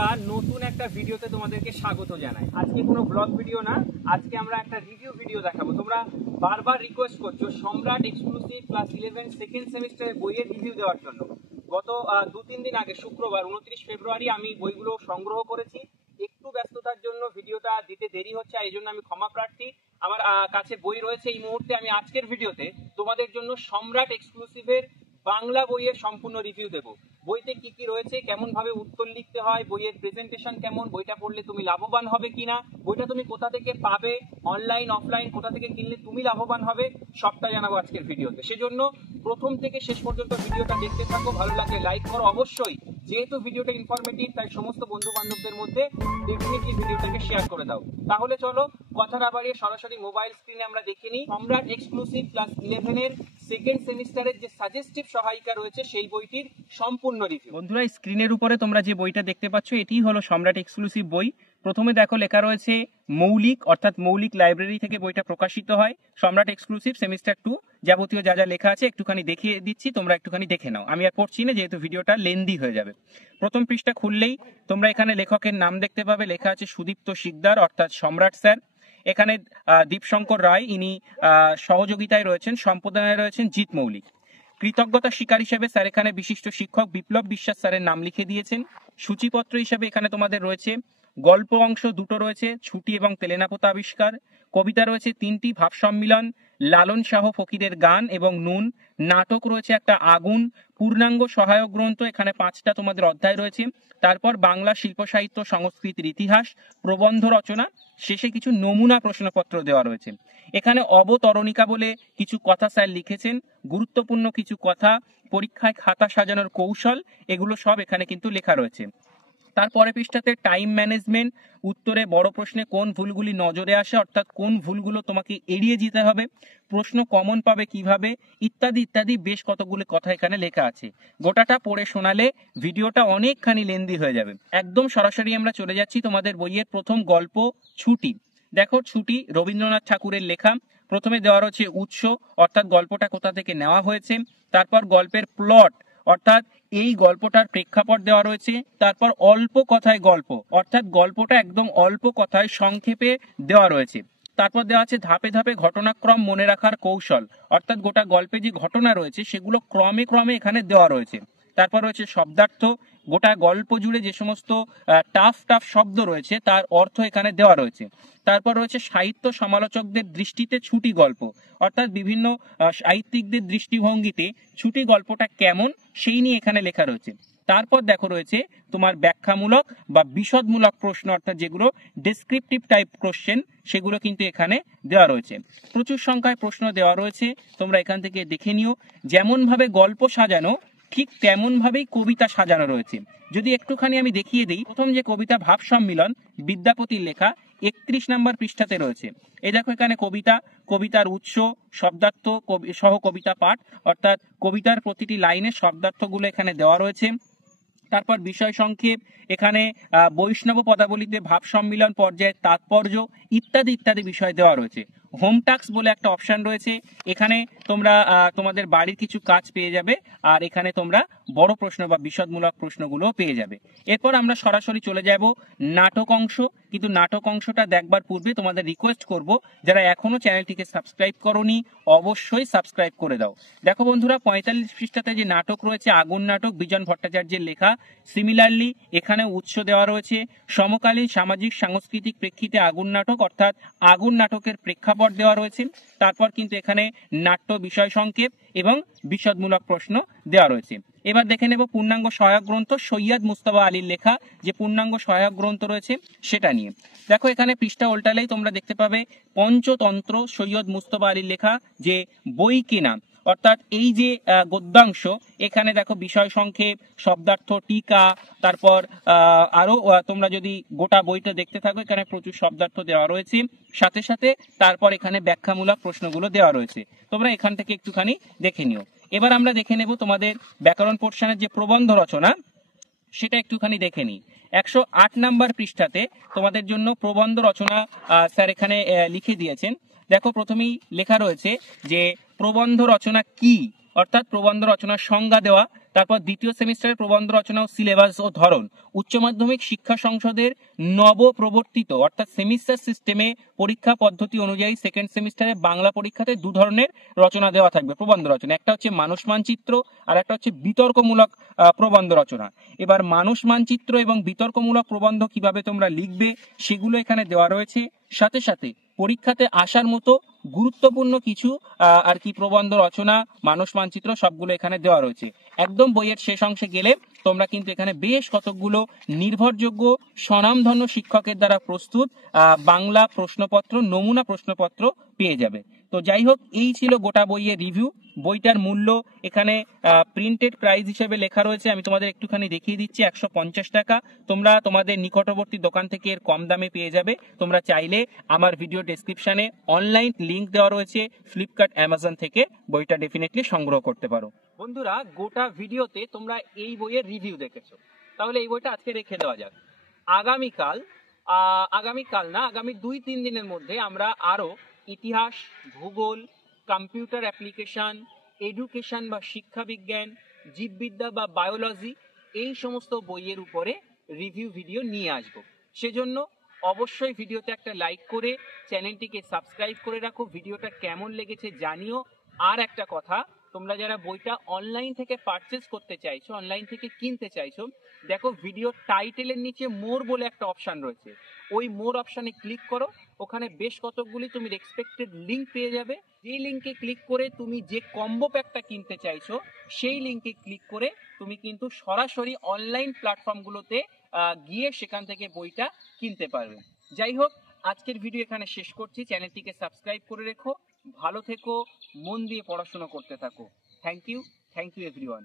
বন্ধুরা, নতুন একটা ভিডিওতে তোমাদেরকে স্বাগত জানাই। আজকে কোনো ব্লগ ভিডিও না, আজকে আমরা একটা রিভিউ ভিডিও দেখাবো। তোমরা বারবার রিকোয়েস্ট করছো সম্রাট এক্সক্লুসিভ ক্লাস 11 সেকেন্ড সেমিস্টারের বইয়ের রিভিউ দেওয়ার জন্য। গত 2-3 দিন আগে শুক্রবার 29 ফেব্রুয়ারি আমি বইগুলো সংগ্রহ করেছি। একটু ব্যস্ততার জন্য ভিডিওটা দিতে দেরি হচ্ছে, এই জন্য আমি ক্ষমা প্রার্থী। আমার কাছে বই রয়েছে এই মুহূর্তে। আমি আজকের ভিডিওতে তোমাদের জন্য সম্রাট এক্সক্লুসিভের বাংলা বইয়ের সম্পূর্ণ রিভিউ দেবো। বইতে কি কি রয়েছে, কেমন ভাবে উত্তর লিখতে হয়, বইয়ের প্রেজেন্টেশন কেমন, বইটা পড়লে তুমি লাভবান হবে কিনা, বইটা তুমি কোথা থেকে পাবে, অনলাইন অফলাইন কোথা থেকে কিনলে তুমি লাভবান হবে, সবটা জানাবো আজকের ভিডিওতে। সেজন্য প্রথম থেকে শেষ পর্যন্ত ভিডিওটা দেখতে থাকো। ভালো লাগলে লাইক করো অবশ্যই। যেহেতু ভিডিওটা ইনফরমেটিভ, তাই সমস্ত বন্ধু বান্ধবদের মধ্যে ডেফিনেটলি ভিডিওটাকে শেয়ার করে দাও। তাহলে চলো কথা না বাড়িয়ে সরাসরি মোবাইল স্ক্রিনে আমরা দেখে নিই সম্রাট এক্সক্লুসিভ ক্লাস 11 এর সেকেন্ড সেমিস্টারের যে সাজেস্টিভ সহায়িকা রয়েছে সেই বইটির সম্পূর্ণ রিভিউ। বন্ধুরা, স্ক্রিনের উপরে তোমরা যে বইটা দেখতে পাচ্ছ এটি হলো সম্রাট এক্সক্লুসিভ বই। প্রথমে দেখো লেখা রয়েছে মৌলিক, অর্থাৎ মৌলিক লাইব্রেরি থেকে বইটা প্রকাশিত হয়। সম্রাট এক্সক্লুসিভ সেমিস্টার 2 যাবতীয় যা যা লেখা আছে একটুখানি দেখিয়ে দিচ্ছি, তোমরা একটুখানি দেখে নাও। আমি আর পড়ছি না, যেহেতু ভিডিওটা লেন্দি হয়ে যাবে। প্রথম পৃষ্ঠা খুললেই তোমরা এখানে লেখকের নাম দেখতে পাবে, লেখা আছে সুদীপ্ত শিকদার অর্থাৎ সম্রাট স্যার। এখানে দীপশঙ্কর রায় ইনি সহযোগিতায় রয়েছেন, সম্পাদনায় রয়েছেন জিৎ মৌলিক। কৃতজ্ঞতা স্বীকার হিসেবে স্যার এখানে বিশিষ্ট শিক্ষক বিপ্লব বিশ্বাস স্যারের নাম লিখে দিয়েছেন। সূচিপত্র হিসেবে এখানে তোমাদের রয়েছে গল্প অংশ দুটো রয়েছে, ছুটি এবং তেলেনাপোতা আবিষ্কার। কবিতা রয়েছে 3টি, ভাব সম্মিলন, লালন শাহ ফকিরের গান এবং নুন। নাটক রয়েছে একটা, আগুন। পূর্ণাঙ্গ সহায়ক গ্রন্থ এখানে 5টা তোমাদের অধ্যায় রয়েছে। তারপর বাংলা শিল্প সাহিত্য সংস্কৃতির ইতিহাস, প্রবন্ধ রচনা, শেষে কিছু নমুনা প্রশ্নপত্র দেওয়া রয়েছে। এখানে অবতরণিকা বলে কিছু কথা স্যার লিখেছেন, গুরুত্বপূর্ণ কিছু কথা, পরীক্ষায় খাতা সাজানোর কৌশল, এগুলো সব এখানে কিন্তু লেখা রয়েছে। তারপরে পৃষ্ঠাতে টাইম ম্যানেজমেন্ট, উত্তরে বড় প্রশ্নে কোন ভুলগুলি নজরে আসে, অর্থাৎ কোন ভুলগুলো তোমাকে এড়িয়ে যেতে হবে, প্রশ্ন কমন পাবে কিভাবে, ইত্যাদি ইত্যাদি বেশ কতগুলো কথা এখানে লেখা আছে। গোটাটা পড়ে শোনালে ভিডিওটা অনেকখানি লেন্দি হয়ে যাবে। একদম সরাসরি আমরা চলে যাচ্ছি তোমাদের বইয়ের প্রথম গল্প ছুটি। দেখো, ছুটি রবীন্দ্রনাথ ঠাকুরের লেখা। প্রথমে দেওয়া রয়েছে উৎস, অর্থাৎ গল্পটা কোথা থেকে নেওয়া হয়েছে। তারপর গল্পের প্লট, অর্থাৎ এই গল্পটার প্রেক্ষাপট দেওয়া রয়েছে। তারপর অল্প কথায় গল্প, অর্থাৎ গল্পটা একদম অল্প কথায় সংক্ষেপে দেওয়া রয়েছে। তারপর দেওয়া আছে ধাপে ধাপে ঘটনাক্রম মনে রাখার কৌশল, অর্থাৎ গোটা গল্পে যে ঘটনা রয়েছে সেগুলো ক্রমে ক্রমে এখানে দেওয়া রয়েছে। তারপর রয়েছে শব্দার্থ, গোটা গল্প জুড়ে যে সমস্ত টাফ শব্দ রয়েছে তার অর্থ এখানে দেওয়া রয়েছে। তারপর রয়েছে সাহিত্য সমালোচকদের দৃষ্টিতে ছুটি গল্প, অর্থাৎ বিভিন্ন সাহিত্যিকদের দৃষ্টিভঙ্গিতে ছুটি গল্পটা কেমন সেই নিয়ে এখানে লেখা রয়েছে। তারপর দেখো রয়েছে তোমার ব্যাখ্যামূলক বা বিশদমূলক প্রশ্ন, অর্থাৎ যেগুলো ডেসক্রিপটিভ টাইপ কোশ্চেন, সেগুলো কিন্তু এখানে দেওয়া রয়েছে। প্রচুর সংখ্যায় প্রশ্ন দেওয়া রয়েছে, তোমরা এখান থেকে দেখে নিও। যেমন ভাবে গল্প সাজানো ঠিক তেমন ভাবেই কবিতা সাজানো রয়েছে। যদি একটুখানি আমি দেখিয়ে দিই, প্রথম যে কবিতা ভাব সম্মিলন বিদ্যাপতির লেখা 31 নম্বর পৃষ্ঠাতে রয়েছে। এই দেখো, এখানে কবিতা, কবিতার উৎস, শব্দার্থ সহ কবিতা পাঠ, অর্থাৎ কবিতার প্রতিটি লাইনে শব্দার্থগুলো এখানে দেওয়া রয়েছে। তারপর বিষয় সংক্ষেপ, এখানে বৈষ্ণব পদাবলীতে ভাব সম্মিলন পর্যায়ের তাৎপর্য, ইত্যাদি ইত্যাদি বিষয় দেওয়া রয়েছে। হোম টাস্ক বলে একটা অপশন রয়েছে, এখানে তোমরা তোমাদের বাড়ির কিছু কাজ পেয়ে যাবে, আর এখানে তোমরা বড় প্রশ্ন বা বিশদমূলক প্রশ্নগুলো পেয়ে যাবে। এরপর আমরা সরাসরি চলে যাব নাটক অংশ। কিন্তু নাটক অংশটা দেখবার পূর্বে তোমাদের রিকোয়েস্ট করব, যারা এখনো চ্যানেলটিকে সাবস্ক্রাইব করোনি অবশ্যই সাবস্ক্রাইব করে দাও। দেখো বন্ধুরা, 45 পৃষ্ঠাতে যে নাটক রয়েছে আগুন নাটক, বিজন ভট্টাচার্যের লেখা। সিমিলারলি এখানে উৎস দেওয়া রয়েছে সমকালীন সামাজিক সাংস্কৃতিক প্রেক্ষিতে আগুন নাটক, অর্থাৎ আগুন নাটকের প্রেক্ষাপট দেওয়া রয়েছে। তারপর কিন্তু এখানে নাট্য বিষয় সংক্ষেপ এবং বিশদমূলক প্রশ্ন দেওয়া রয়েছে। এবার দেখে নেব পূর্ণাঙ্গ সহায়ক গ্রন্থ সৈয়দ মুস্তফা আলীর লেখা যে পূর্ণাঙ্গ সহায়ক গ্রন্থ রয়েছে সেটা নিয়ে। দেখো, এখানে পৃষ্ঠা উল্টালেই তোমরা দেখতে পাবে পঞ্চতন্ত্র সৈয়দ মুস্তফা আলীর লেখা যে বই কেনা, অর্থাৎ এই যে গদ্যাংশ, এখানে দেখো বিষয় সংক্ষেপ, শব্দার্থ, টিকা, তারপর আরো তোমরা যদি গোটা বইটা দেখতে থাকো এখানে প্রচুর শব্দার্থ দেওয়া রয়েছে, সাথে সাথে তারপর এখানে ব্যাখ্যামূলক প্রশ্নগুলো দেওয়া রয়েছে। তোমরা এখান থেকে একটুখানি দেখে নিও। এবার আমরা দেখে নেব তোমাদের ব্যাকরণ পোর্শনের যে প্রবন্ধ রচনা, সেটা একটুখানি দেখে নিই। 108 নম্বর পৃষ্ঠাতে তোমাদের জন্য প্রবন্ধ রচনা স্যার এখানে লিখে দিয়েছেন। দেখো, প্রথমেই লেখা রয়েছে যে প্রবন্ধ রচনা কি, অর্থাৎ প্রবন্ধ রচনার সংজ্ঞা দেওয়া। তারপর দ্বিতীয় সেমিস্টারের প্রবন্ধ রচনা ও সিলেবাস ও ধরন, উচ্চ মাধ্যমিক শিক্ষা সংসদের নবপ্রবর্তিত অর্থাৎ সেমিস্টার সিস্টেমে পরীক্ষা পদ্ধতি অনুযায়ী সেকেন্ড সেমিস্টারে বাংলা পরীক্ষাতে দু ধরনের রচনা দেওয়া থাকবে, প্রবন্ধ রচনা। একটা হচ্ছে মানুষ মানচিত্র আর একটা হচ্ছে বিতর্কমূলক প্রবন্ধ রচনা। এবার মানুষ মানচিত্র এবং বিতর্কমূলক প্রবন্ধ কিভাবে তোমরা লিখবে সেগুলো এখানে দেওয়া রয়েছে। সাথে সাথে পরীক্ষাতে আসার মতো গুরুত্বপূর্ণ কিছু আর কি প্রবন্ধ রচনা, মানুষ মানচিত্র সবগুলো এখানে দেওয়া রয়েছে। একদম বইয়ের শেষ অংশে গেলে তোমরা কিন্তু এখানে বেশ কতগুলো নির্ভরযোগ্য স্বনামধন্য শিক্ষকের দ্বারা প্রস্তুত বাংলা প্রশ্নপত্র, নমুনা প্রশ্নপত্র পেয়ে যাবে। তো যাই হোক, এই ছিল গোটা বইয়ের রিভিউ। বইটার মূল্য এখানে প্রিন্টেড প্রাইস হিসেবে লেখা রয়েছে, আমি তোমাদের একটুখানি দেখিয়ে দিচ্ছি, 150 টাকা। তোমরা তোমাদের নিকটবর্তী দোকান থেকে এর কম দামে পেয়ে যাবে। তোমরা চাইলে আমার ভিডিও ডেসক্রিপশনে অনলাইন লিংক দেওয়া রয়েছে, ফ্লিপকার্ট, অ্যামাজন থেকে বইটা ডেফিনেটলি সংগ্রহ করতে পারো। বন্ধুরা, গোটা ভিডিওতে তোমরা এই বইয়ের রিভিউ দেখেছো, তাহলে এই বইটা আজকে রেখে দেওয়া যাক। আগামীকাল না, আগামী 2-3 দিনের মধ্যে আমরা আরো ইতিহাস, ভূগোল, কম্পিউটার অ্যাপ্লিকেশন, এডুকেশন বা শিক্ষা বিজ্ঞান, জীববিদ্যা বা বায়োলজি, এই সমস্ত বইয়ের উপরে রিভিউ ভিডিও নিয়ে আসব। সেজন্য অবশ্যই ভিডিওতে একটা লাইক করে চ্যানেলটিকে সাবস্ক্রাইব করে রাখো। ভিডিওটা কেমন লেগেছে জানিও। আর একটা কথা, তোমরা যারা বইটা অনলাইন থেকে পারচেজ করতে চাইছো, অনলাইন থেকে কিনতে চাইছো, দেখো ভিডিও টাইটেলের নিচে মোর বলে একটা অপশন রয়েছে, ওই মোর অপশনে ক্লিক করো। ওখানে বেশ কতগুলি তুমি এক্সপেক্টেড লিঙ্ক পেয়ে যাবে। যেই লিঙ্কে ক্লিক করে তুমি যে কম্বো প্যাকটা কিনতে চাইছো, সেই লিঙ্কে ক্লিক করে তুমি কিন্তু সরাসরি অনলাইন প্ল্যাটফর্মগুলোতে গিয়ে সেখান থেকে বইটা কিনতে পারবে। যাই হোক, আজকের ভিডিও এখানে শেষ করছি। চ্যানেলটিকে সাবস্ক্রাইব করে রেখো। ভালো থেকো, মন দিয়ে পড়াশোনা করতে থাকো। Thank you everyone.